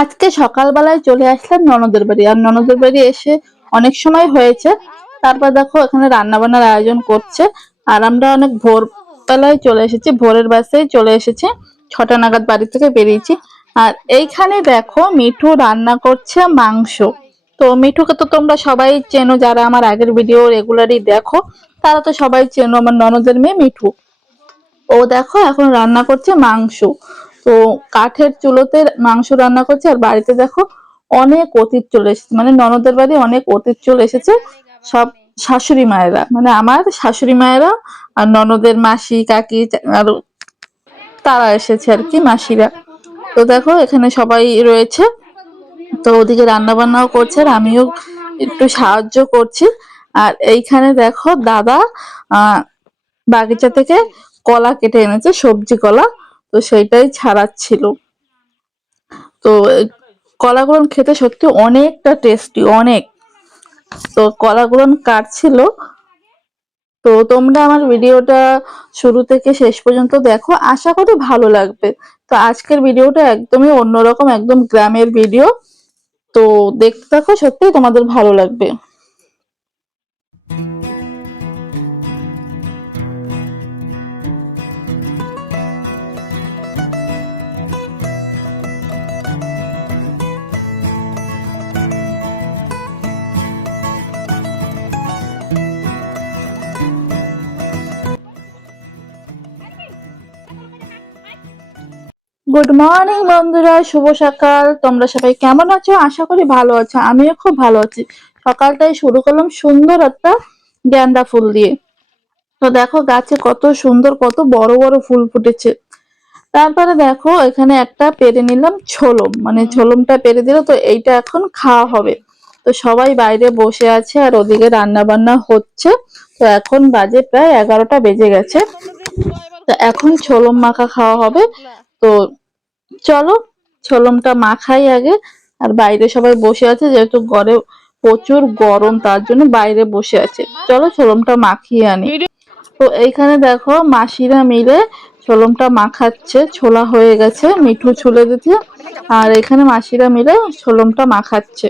আজকে সকালবেলায় চলে আসলাম ননদের বাড়ি। আর ননদের বাড়ি এসে অনেক সময় হয়েছে। তারপর দেখো, এখানে রান্না বান্নার আয়োজন করছে। আর আমরা অনেক ভোর বেলায় চলে এসেছি, ভোরের বাসেই চলে এসেছি। ছটা নাগাদ বাড়ি থেকে বেরিয়েছি। আর এইখানে দেখো, মিঠু রান্না করছে মাংস। তো মিঠুকে তো তোমরা সবাই চেনো, যারা আমার আগের ভিডিও রেগুলারই দেখো, তারা তো সবাই চেনো আমার ননদের মেয়ে মিঠু। ও দেখো, এখন রান্না করছে মাংস। তো কাঠের চুলোতে মাংস রান্না করছে, আর বাড়িতে দেখো অনেক অতীত চলে এসেছে মানে ননদের বাড়ি অনেক অতীত চলে এসেছে, সব শাশুড়ি মায়েরা মানে আমার শাশুড়ি মায়েরা আর ননদের মাসি, কাকি আর তারা এসেছে আর কি, মাসিরা। তো দেখো এখানে সবাই রয়েছে, তো ওদিকে রান্না বান্নাও করছে, আর আমিও একটু সাহায্য করছি। আর এইখানে দেখো দাদা বাগিচা থেকে কলা কেটে এনেছে, সবজি কলা। তো সেইটাই ছাড়াচ্ছিল। তো এই কলাগুলো খেতে সত্যি অনেকটা টেস্টি অনেক। তো কলাগুলো কাটছিল। তো তোমরা আমার ভিডিওটা শুরু থেকে শেষ পর্যন্ত দেখো, আশা করি ভালো লাগবে। তো আজকের ভিডিওটা একদমই অন্যরকম, একদম গ্রামের ভিডিও। তো দেখতে থাকো সত্যি তোমাদের ভালো লাগবে। গুড মর্নিং বন্ধুরা। শুভ সকাল। তোমরা সবাই কেমন আছো? আশা করি ভালো আছো। আমিও খুব ভালো আছি। সকালটাই শুরু করলাম সুন্দর একটা গেন্দা ফুল দিয়ে। তো দেখো, গাছে কত সুন্দর, কত বড় বড় ফুল ফুটেছে। তারপরে দেখো, এখানে একটা পেরে নিলাম ছোলম। মানে ছোলমটা পেরে দিল, তো এইটা এখন খাওয়া হবে। তো সবাই বাইরে বসে আছে আর ওদিকে রান্না বান্না হচ্ছে। তো এখন বাজে প্রায় এগারোটা বেজে গেছে। তো এখন ছোলম মাখা খাওয়া হবে। তো চলো, ছোলমটা মাখাই আগে। আর বাইরে সবাই বসে আছে, যেহেতু ঘরে প্রচুর গরম, তার জন্য বাইরে বসে আছে। চলো, ছোলমটা মাখিয়ে আনি। তো এইখানে দেখো, মাসিরা মিলে ছোলমটা মাখাচ্ছে ছোলা হয়ে গেছে, মিঠু ছুলে দিচ্ছে। আর এখানে মাসিরা মিলে ছোলমটা মাখাচ্ছে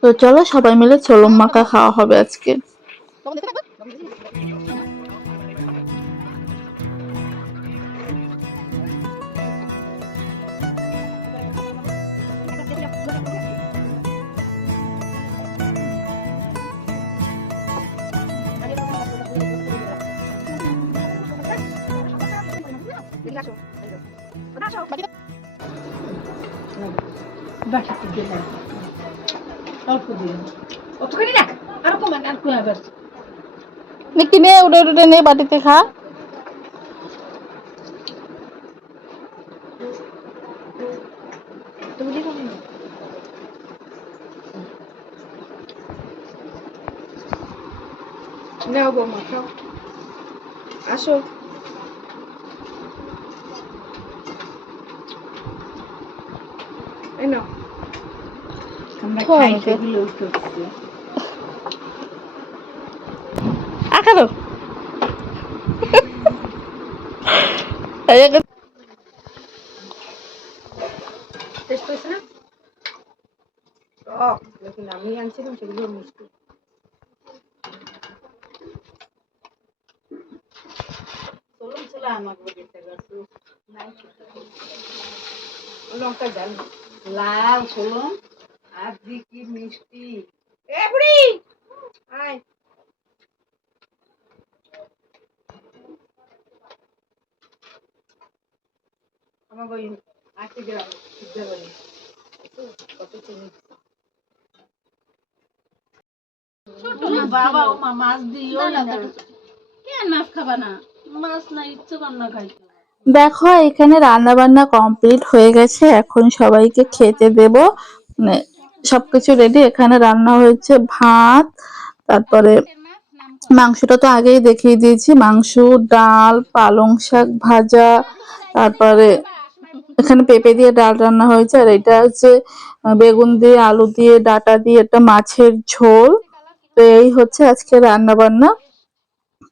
তো চলো, সবাই মিলে ছোলম মাখা খাওয়া হবে আজকে। বাটিতে দিলাম অল্প দিলাম অতখানি না আর কমান আর কমা আবার নিকি নে উড়ে উড়ে নে বাটিতে খা। নাও বৌমা খাও। আসো এই নাও আমরা খাও খাই আমাকে। সেগুলো উঠছে আখালো টেস্ট হয়েছে না আমি আনছিলাম সেগুলো মিষ্টি চলুন চলে আমার গাছ। লঙ্কা জাল। লাল চলুন আর দি কি মিষ্টি। এ বুড়ি! আয়। আমার আটটি গ্রাম বিদ্যালয়ে কত চিনি বাবা ও মা মাছ দিও। না কেন মাছ খাবা না? মাছ না ইচ্ছে কর না খাইতে। দেখো, এখানে রান্না বান্না কমপ্লিট হয়ে গেছে। এখন সবাইকে খেতে দেব। সবকিছু রেডি এখানে রান্না হয়েছে ভাত, তারপরে মাংসটা তো আগেই দেখিয়ে দিয়েছি। মাংস, ডাল, পালং শাক ভাজা, তারপরে এখানে পেঁপে দিয়ে ডাল রান্না হয়েছে। আর এটা হচ্ছে বেগুন দিয়ে, আলু দিয়ে, ডাটা দিয়ে একটা মাছের ঝোল। তো এই হচ্ছে আজকে রান্না বান্না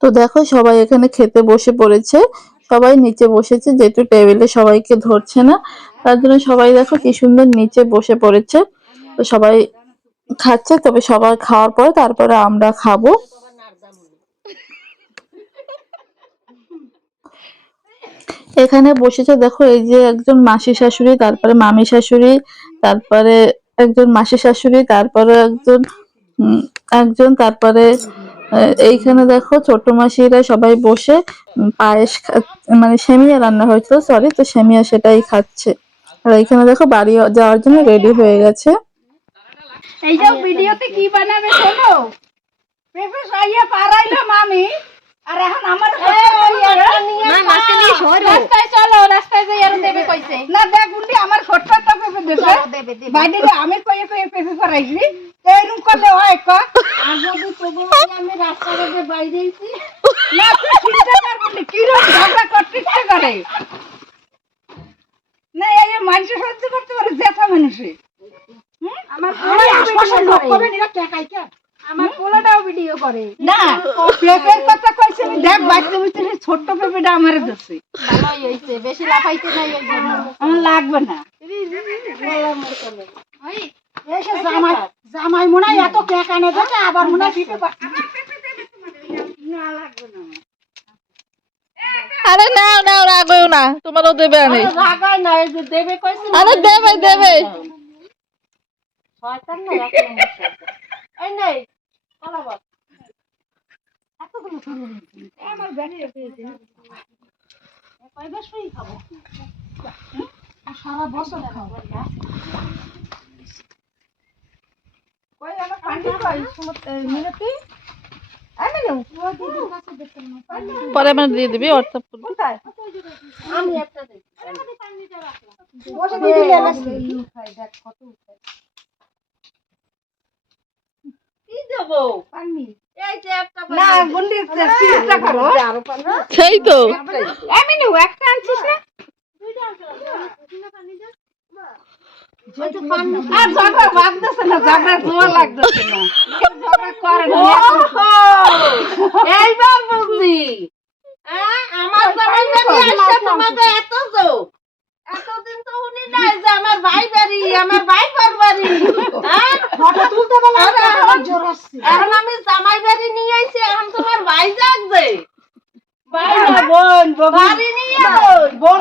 তো দেখো, সবাই এখানে খেতে বসে পড়েছে। সবাই নিচে বসেছে, যেহেতু টেবিলে সবাইকে ধরছে না, তার জন্য সবাই দেখো কি সুন্দর নিচে বসে পড়েছে। তো সবাই খাচ্ছে, তবে সবাই খাওয়ার পরে তারপরে আমরা খাব। এখানে বসেছে, দেখো এই যে একজন মাসি শাশুড়ি, তারপরে মামি শাশুড়ি, তারপরে একজন মাসি শাশুড়ি, তারপরে একজন একজন, তারপরে এইখানে দেখো ছোট মাসিরা সবাই বসে পায়েস মানে সেমিয়া রান্না হয়েছিল সরি তো সেমিয়া সেটাই খাচ্ছে। আর এইখানে দেখো বাড়ি যাওয়ার জন্য রেডি হয়ে গেছে। এই যে ভিডিওতে কি বানাবে শোনো? পেঁপে সাইয়ে পারাইলাম আমি আর এখন আমার রাস্তায় চলো রাস্তায় যাই আর দেবে কইছে। না দেখ গুন্ডি আমার ছোট্ট একটা পেঁপে দেবে। বাইরে আমি কইয়ে কইয়ে পেঁপে পারাইছি। এইরকম করলে হয় ক আর যদি তবু আমি রাস্তা থেকে বাইরে আইছি না তুই চিন্তা কর বলি কি রকম ঝগড়া করতে ইচ্ছে করে না এই মানুষ সহ্য করতে পারে জেঠা মানুষে আমার আমার পোলাটাও ভিডিও করে না পেঁপের কথা কইছে আমি দেখ বাচ্চা ভিতরে ছোট্ট পেঁপেটা আমার দিচ্ছে ভালোই হয়েছে বেশি লাফাইতে নাই ওই আমার লাগবে না এসে জামাই জামাই মনে হয় এত কেক আনে দেবে আবার মনে হয় না লাগবে না। আমার। আরে নাও নাও রাগও না তোমারও দেবে লাগাই না এই যে দেবে কইছে আরে দেবে দেবে শয়তান না আমার পেয়েছে কয়বার শুই খাব। সারা বছর খাব কই আমার পানি কই সুমত মিনতি আমি নেব পরে মানে দিয়ে দিবি হোয়াটসঅ্যাপ করবি। আমি একটা দেই বসে দিদি কি দেবো পানি। এই যে একটা না গুন্ডি চিন্তা করো। আরও পানি। সেই তো। একটা আনছিস না? এইবার বুঝলি। হ্যাঁ, আমার জামাই বাড়ি আসছে তোমাকে এত যোগ এতদিন তো উনি নাই যে আমার ভাই বাড়ি আমার ভাই বাড়ি? আরে এখন- এখন আমি জামাই বাড়ি নিয়ে আইছি এখন তোমার ভাই যাচ্ছে ভাই বোন বাড়ি নিয়ে বোন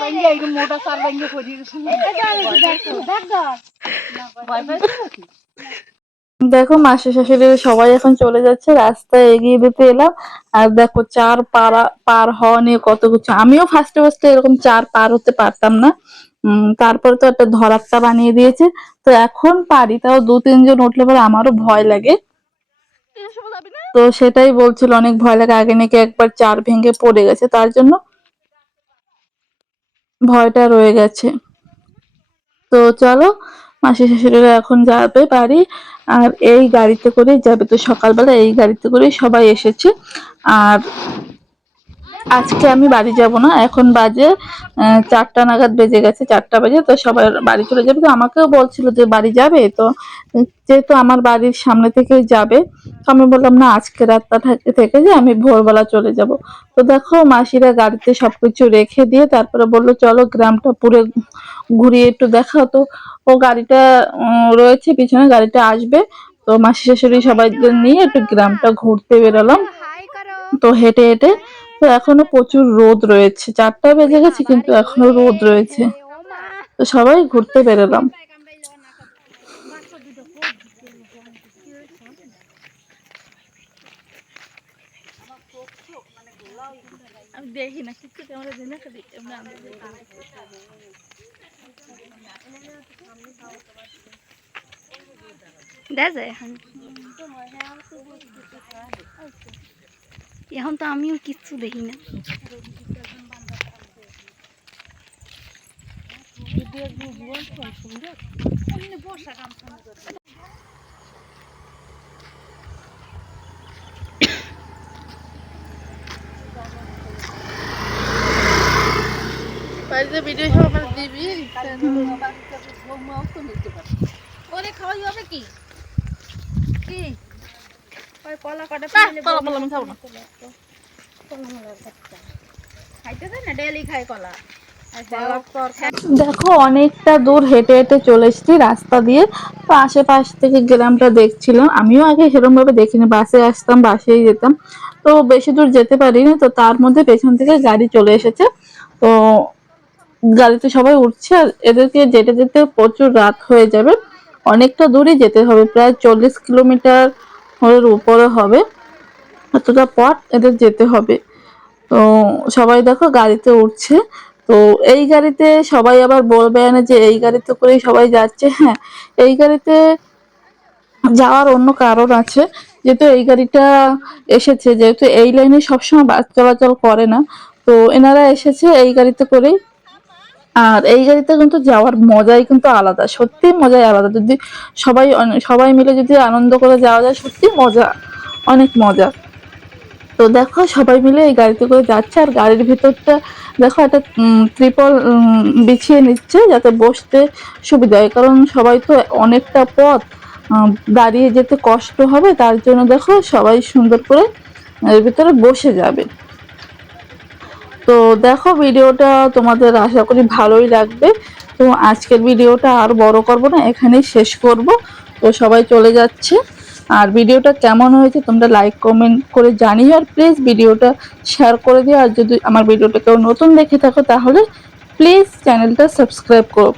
ভাঙ্গে এইরকম মোটা সার ভাঙ্গে করিয়ে দেখো মাসি শাশুড়ি সবাই এখন চলে যাচ্ছে রাস্তায় এগিয়ে দিতে এলাম। আর দেখো চার পারা পার হওয়া নিয়ে কত কিছু। আমিও ফার্স্টে ফার্স্টে এরকম চার পার হতে পারতাম না। তারপরে তো একটা ধরাপ্তা বানিয়ে দিয়েছে। তো এখন পারি তাও দু তিনজন উঠলে পরে আমারও ভয় লাগে। তো সেটাই বলছিল অনেক ভয় লাগে। আগে নাকি একবার চার ভেঙে পড়ে গেছে তার জন্য ভয়টা রয়ে গেছে। তো চলো, মাসি শাশুড়িরা এখন যাবে বাড়ি, আর এই গাড়িতে করেই যাবে। তো সকালবেলা এই গাড়িতে করেই সবাই এসেছে। আর আজকে আমি বাড়ি যাব না এখন বাজে চারটা নাগাদ বেজে গেছে চারটা বাজে তো সবাই বাড়ি চলে যাবে। তো আমাকেও বলছিল যে বাড়ি যাবে তো যেহেতু আমার বাড়ির সামনে থেকে যাবে তো আমি বললাম না আজকে রাতটা থাকে থেকে যে আমি ভোরবেলা চলে যাব। তো দেখো মাসিরা গাড়িতে সবকিছু রেখে দিয়ে তারপরে বলল চলো গ্রামটা পুরো ঘুরিয়ে একটু দেখাও। তো ও গাড়িটা রয়েছে পিছনে গাড়িটা আসবে। তো মাসি শাশুড়ি সবাই নিয়ে একটু গ্রামটা ঘুরতে বেরোলাম। তো হেঁটে হেঁটে তো এখনও প্রচুর রোদ রয়েছে। চারটা বেজে গেছে, কিন্তু এখনও রোদ রয়েছে। তো সবাই ঘুরতে বেরোলাম। দেখি না, কিছু ক্যামেরা দিই না দেখা যায় এখন তো আমিও কিচ্ছু দেখি না। বাড়িতে ভিডিও সব আমার দিবি? ওরে খাওয়াই হবে কি? কি? ওই কলা কাটা কলা মলা আমি খাব না। খাইতেছে না? ডেলি খায় কলা। আর কলার পর খায় দেখো অনেকটা দূর হেঁটে হেঁটে চলে এসেছি রাস্তা দিয়ে। তো আশেপাশ থেকে গ্রামটা দেখছিলাম। আমিও আগে সেরকম ভাবে দেখিনি। বাসে আসতাম বাসেই যেতাম। তো বেশি দূর যেতে পারিনি। তো তার মধ্যে পেছন থেকে গাড়ি চলে এসেছে। তো গাড়িতে সবাই উঠছে। আর এদেরকে যেতে যেতে প্রচুর রাত হয়ে যাবে। অনেকটা দূরই যেতে হবে। প্রায় চল্লিশ কিলোমিটার এর উপরে হবে। এতটা পথ এদের যেতে হবে। তো সবাই দেখো গাড়িতে উঠছে। তো এই গাড়িতে সবাই আবার বলবে না যে এই গাড়িতে করেই সবাই যাচ্ছে। হ্যাঁ এই গাড়িতে যাওয়ার অন্য কারণ আছে। যেহেতু এই গাড়িটা এসেছে, যেহেতু এই লাইনে সবসময় বাস চলাচল করে না, তো এনারা এসেছে এই গাড়িতে করেই আর এই গাড়িতে কিন্তু যাওয়ার মজাই কিন্তু আলাদা। সত্যি মজাই আলাদা। যদি সবাই সবাই মিলে যদি আনন্দ করে যাওয়া যায় সত্যি মজা, অনেক মজা। তো দেখো, সবাই মিলে এই গাড়িতে করে যাচ্ছে আর গাড়ির ভিতরটা দেখো, একটা ত্রিপল বিছিয়ে নিচ্ছে যাতে বসতে সুবিধা হয়। কারণ সবাই তো অনেকটা পথ দাঁড়িয়ে যেতে কষ্ট হবে। তার জন্য দেখো, সবাই সুন্দর করে এর ভিতরে বসে যাবে। তো দেখো ভিডিওটা তোমাদের আশা করি ভালোই লাগবে। তো আজকের ভিডিওটা আর বড় করব না, এখানেই শেষ করব। তো সবাই চলে যাচ্ছে। আর ভিডিওটা কেমন হয়েছে তোমরা লাইক কমেন্ট করে জানিও, আর প্লিজ ভিডিওটা শেয়ার করে দিও। আর যদি আমার ভিডিওটা কেউ নতুন দেখে থাকো, তাহলে প্লিজ চ্যানেলটা সাবস্ক্রাইব করো।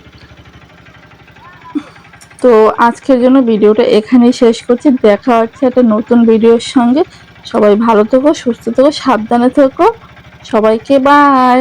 তো আজকের জন্য ভিডিওটা এখানেই শেষ করছি। দেখা হচ্ছে একটা নতুন ভিডিওর সঙ্গে। সবাই ভালো থেকো, সুস্থ থেকো, সাবধানে থেকো। সবাইকে বাই